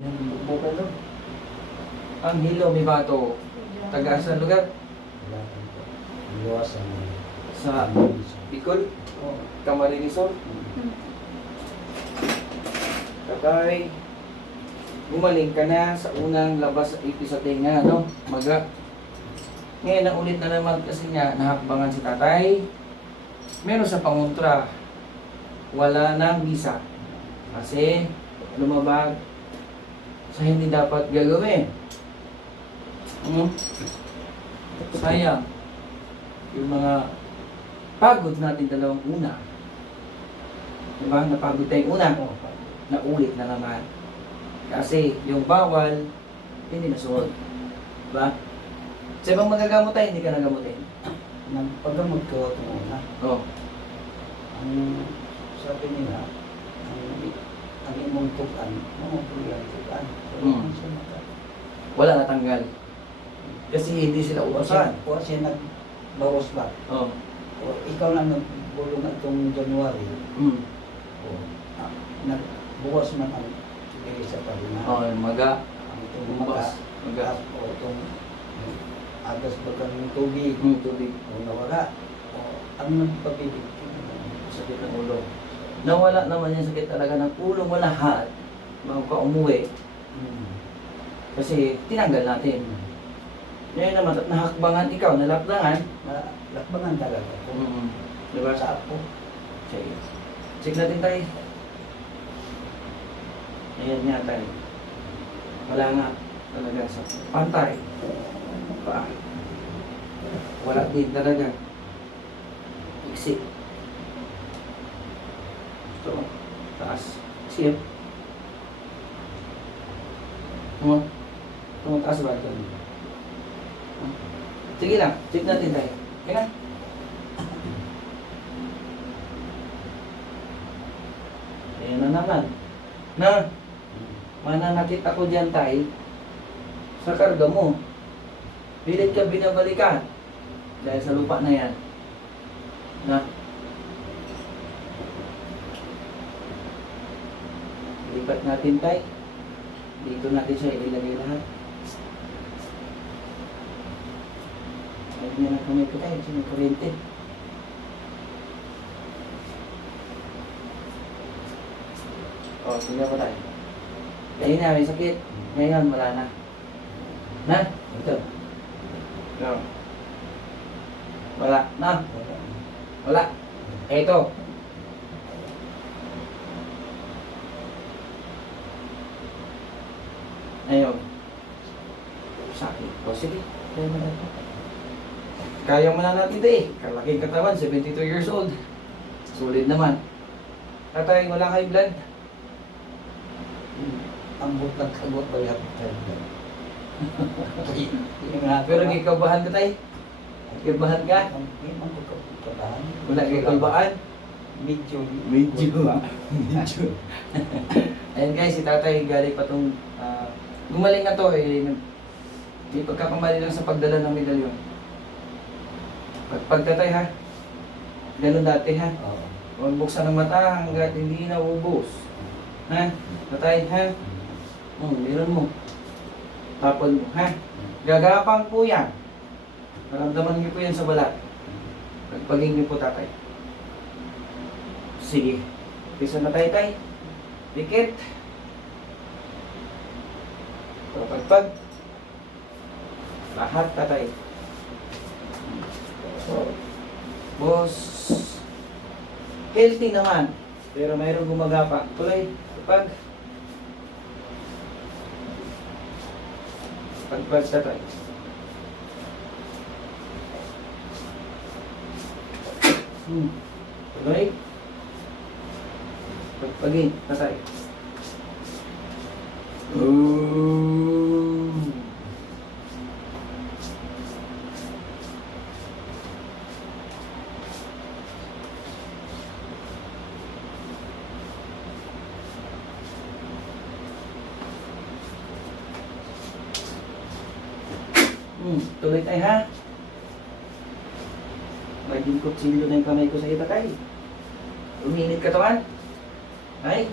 Ang hilo, may bato. Taga sa lugar? Wala kang po. Iwasan mo. Sa Bicol? Camarines Sur? Tatay, gumaling ka na sa unang labas sa ipis sa tinga, no? Maga. Ngayon, ang ulit na naman kasi niya, nahakbangan si tatay. Meron sa pangontra, wala nang visa. Kasi, lumabag sa hindi dapat gagawin. Hmm? Sayang. Yung mga pagod natin dalawang una. Diba? Napagod tayong una. Naulit na naman. Kasi yung bawal, hindi nasunod. Diba? Sa ibang magagamot tayo, hindi ka nagamutin. Nagpagamot ko ito muna. Oh. Ang sabi nila, ang imong tukan, mamapuli ang tukan. Hmm. maka... Wala natanggal. Kasi hindi sila uwasan. o siya nagbawas ba? Oh. O ikaw lang nagbulong itong January. Mm. O ah, nagbuwas man ang dili sa pagina. Oh, yung maga. Ang itong maga. Maga. O itong agas ba kang tubig. Mm, tubig. O nawala. O ang nagpabilig. Sakit ng ulo. Nawala naman yung sakit talaga ng ulo mo lahat. Bago ka umuwi. Hmm. Kasi tinanggal natin. Ngayon naman, nahakbangan ikaw, nalakdangan. Na, lakbangan talaga. Kung Mm. Diba? sa ako, Sige. Check natin tayo. Ayan nga tayo. Wala nga talaga sa pantay. Pa. Wala din talaga. Iksi. Ito. Taas. Siyep. Ano? Tumataas ba ito? Sige lang. Check natin tayo. Okay na? Ayan na naman. Na, mananakit ako dyan tay sa karga mo. Pilit ka binabalikan dahil sa lupa na yan. Na, lipat natin tay. Dito natin siya ilagay lahat. Ay, niya na kamay ko tayo. Sino kuryente? O, tingnan mo tayo. Kanina may sakit. Ngayon, wala na. Na? Ito. No. Wala. Na? Wala. Ito. Ayun. Sakit. O, sige. Kaya mo na. Kaya mo na natin ito eh. Kalaking katawan, 72 years old. Solid naman. Tatay, wala kay blood. ang butang kagot ba yung Pero gikabahan ka tay. Gikabahan ka. Hindi man ko kabahan. Wala gikabaan. Medyo. Medyo. Medyo. Ayan guys, si tatay galing pa tong ah, gumaling na to eh. May pagkakamali lang sa pagdala ng medalyon. Pag pagtatay ha. Ganun dati ha. Oo. Huwag buksan ng mata hanggat hindi na ubos. Ha? Tatay ha. Hmm, meron mo. Tapon mo ha. Gagapang po yan. Maramdaman niyo po yan sa balat. Pagpaging niyo po tatay. Sige. Pisa na tayo tay. Dikit. Pagpag. Lahat tatay. Boss. Healthy naman. Pero mayroong gumagapang. Tuloy. Pag. Pagpag tatay. Hmm. Tuloy. Pagpagin. Tatay. Ooh. Hmm, tuloy tayo ha. Maging kutsilyo na yung kamay ko sa kita tayo. Uminit katawan. Ay,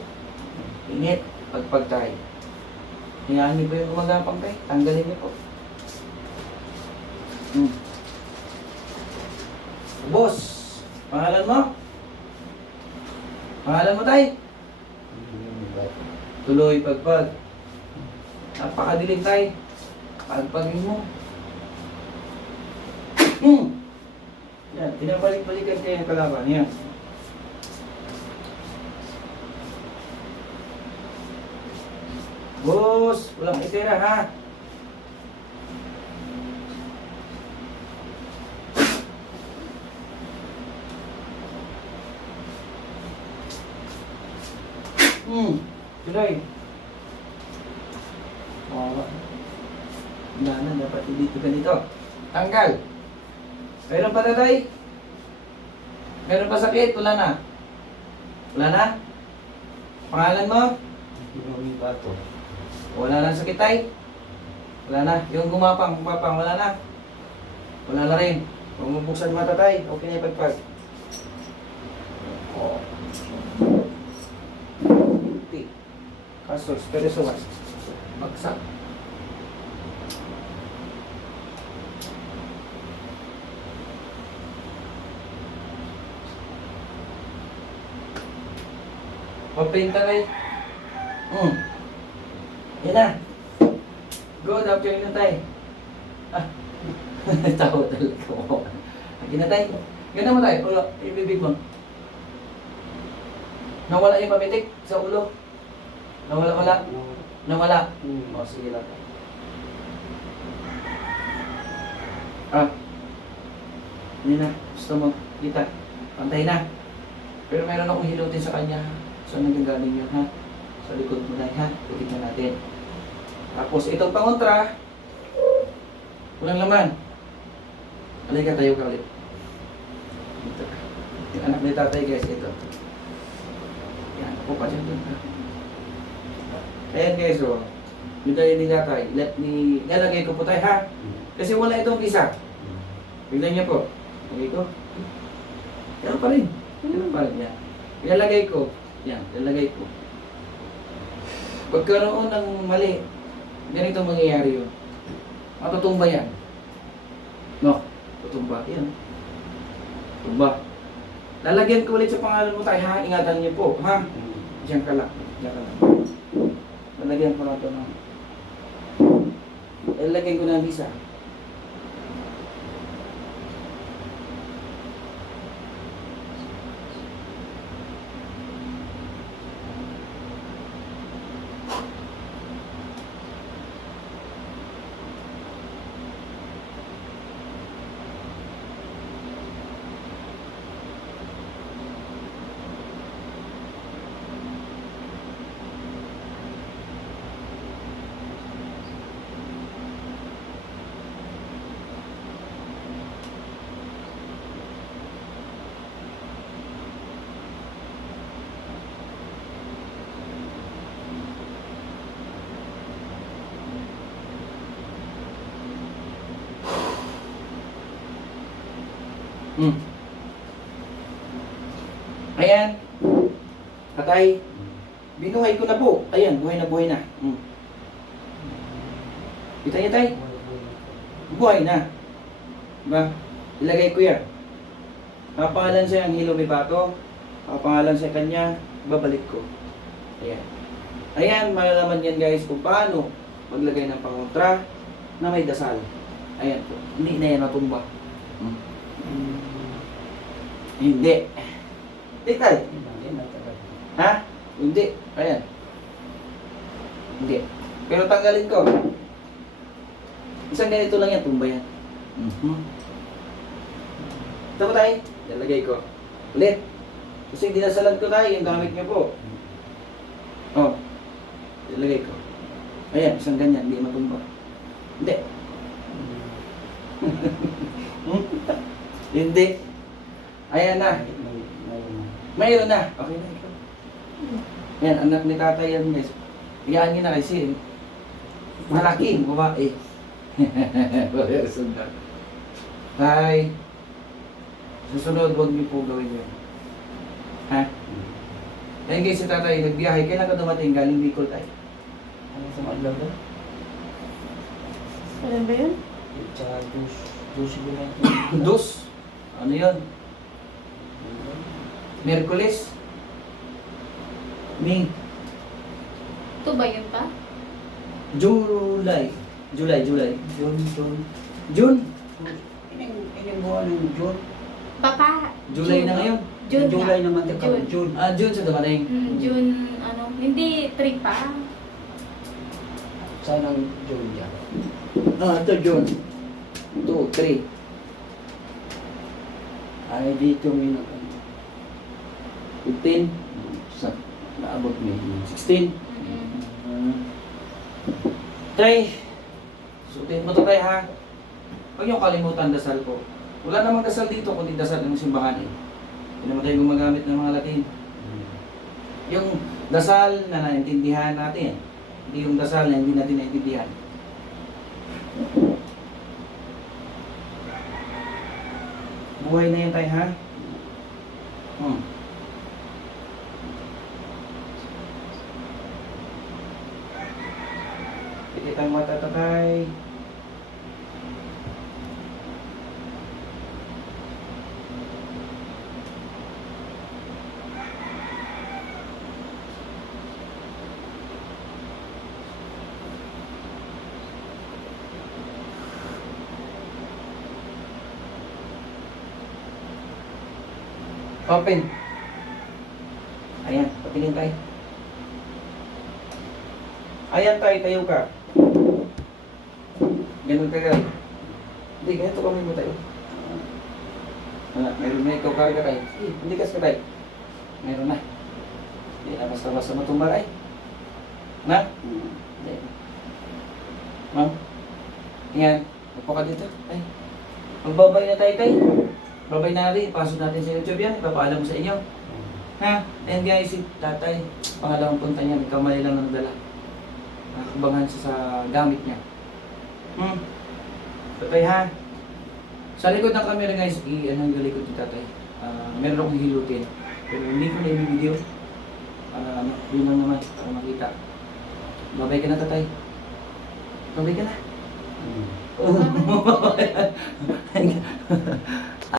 init. Pagpag tayo. Hayaan niyo po yung gumagapang tayo. Tanggalin niyo po. Hmm. Boss, pangalan mo? Pangalan mo tayo? Tuloy pagpag. Napakadilim tayo. Pagpagin mo. Hmm. Yan, pinabalik-balikan kayo yung kalaban. Yan. Boss, walang itira ha. Hmm, tuloy. Wawa. Wala na, dapat hindi ito ganito. Tanggal. Meron pa tatay? Meron pa sakit? Wala na. Wala na? Pangalan mo? Pinumi ba ito? Wala na sakit tay? Wala na. Yung gumapang, gumapang, wala na. Wala na rin. Huwag mo buksan mata tay. Okay na ipagpag. Oh. Hindi. Kasos, pero suwas. Bagsak. Papainta kayo. Hmm. Yan na. Good afternoon tayo. Ah. Tawa talaga ko. Lagi na tayo. Ganda mo tayo. Ulo. Ibibig mo. Nawala yung pamitik sa ulo. Nawala wala. Nawala. Hmm. O, sige lang. Ah. Hindi na. Gusto mo. Kita. Pantay na. Pero meron akong hilutin sa kanya. Saan naging galing yun, ha? Sa likod mo na, ha? Titignan natin. Tapos, itong pangontra, walang laman. Tayo ka ulit. Ito. Yung anak ni tatay, guys, ito. Yan, ako pa dyan dun, ha? Ayan, guys, oh. Yung tayo ni tatay, let me, nalagay ko po tayo, ha? Kasi wala itong isa. Tignan niyo po. Lagay ko. Ganun pa rin. Ganun pa rin yan. Ilalagay ko. Yan, ilalagay ko. Pagkaroon ng mali, ganito mangyayari yun. Matutumba yan. No, tutumba. Yan. Tumba. Lalagyan ko ulit sa pangalan mo tayo, ha? Ingatan niyo po, ha? Diyan ka lang. Diyan ka lang. Lalagyan ko na ito ng... Lalagyan ko ng visa. Hmm. Ayan. Atay. Binuhay ko na po. Ayan, buhay na buhay na. Hmm. Kita niya tay? Buhay na. Diba? Ilagay ko yan. Papangalan sa ang hilo may bato. Papangalan sa kanya. Babalik ko. Ayan. Ayan, malalaman yan guys kung paano maglagay ng pangontra na may dasal. Ayan po. Hindi na yan matumba. Hmm. Hindi. Hindi tay. Ha? Hindi. Ayan. Hindi. Pero tanggalin ko. Isang ganito lang yan, tumba yan. Mhm. Ito tayo? Lalagay ko. Ulit. Kasi dinasalan ko tayo, yung gamit niyo po. Oh. Lalagay ko. Ayan, isang ganyan, hindi matumba. Hindi. Hmm? Hindi. Ayan na. Mayroon na. Okay na. Yan, anak ni tatay yan guys. Iyaan niyo na kasi. Malaking babae. Sundan. Tay. Susunod, huwag niyo po gawin yun. Ha? Ayun guys, si tatay, nagbiyahe. Kailan ka dumating? Galing Bicol tayo. Ano sa madlaw doon? Kailan ba yun? Sa Diyos. Diyos siguro. Dos. Ano yun? Merkulis. May Ito ba yun pa? July. July, July. June, June. June. Ining buwan ng June. Baka. July na ngayon. June July nga. naman ito. June. June. Ah, June sa dumating. Mm, June, ano, hindi 3 pa. Saan ang June dyan? Ah, ito June. 2, 3. Ay, dito may nag... 15, Sa naabot may... 16. Mm. Tay, sutin mo to tay ha. Huwag niyong kalimutan dasal ko. Wala namang dasal dito kundi dasal ng simbahan eh. Hindi naman tayo gumagamit ng mga Latin. Yung dasal na naintindihan natin. Hindi yung dasal na hindi natin naintindihan. Buhay na yan tayo ha. Hmm. Pikit ang mata tatay. Open. Ayan, patingin tayo. Ayan tayo, tayo ka. Ganun ka guys. Hindi, ganito kami mo tayo. Meron na ikaw karga tayo. Sige, hindi kas ka tayo. Meron na. Hindi na basta-basta matumbar ay. Na? Hindi. Ma'am? Yan. Upo ka dito. Ay. Magbabay na tayo tayo. Babay na rin. Pasok natin sa YouTube yan. Ipapaalam sa inyo. Ha? And guys, si tatay, pangalawang punta niya, may kamali lang ng dala. Nakakubangan siya sa gamit niya. Hmm. Tatay ha? Sa likod ng camera guys, i ano yung likod ni tatay. Ah, meron akong hilutin. Pero hindi ko na i-video. Para ano, yun lang naman, para makita. Babay ka na tatay. Babay ka na. Mm. Oh.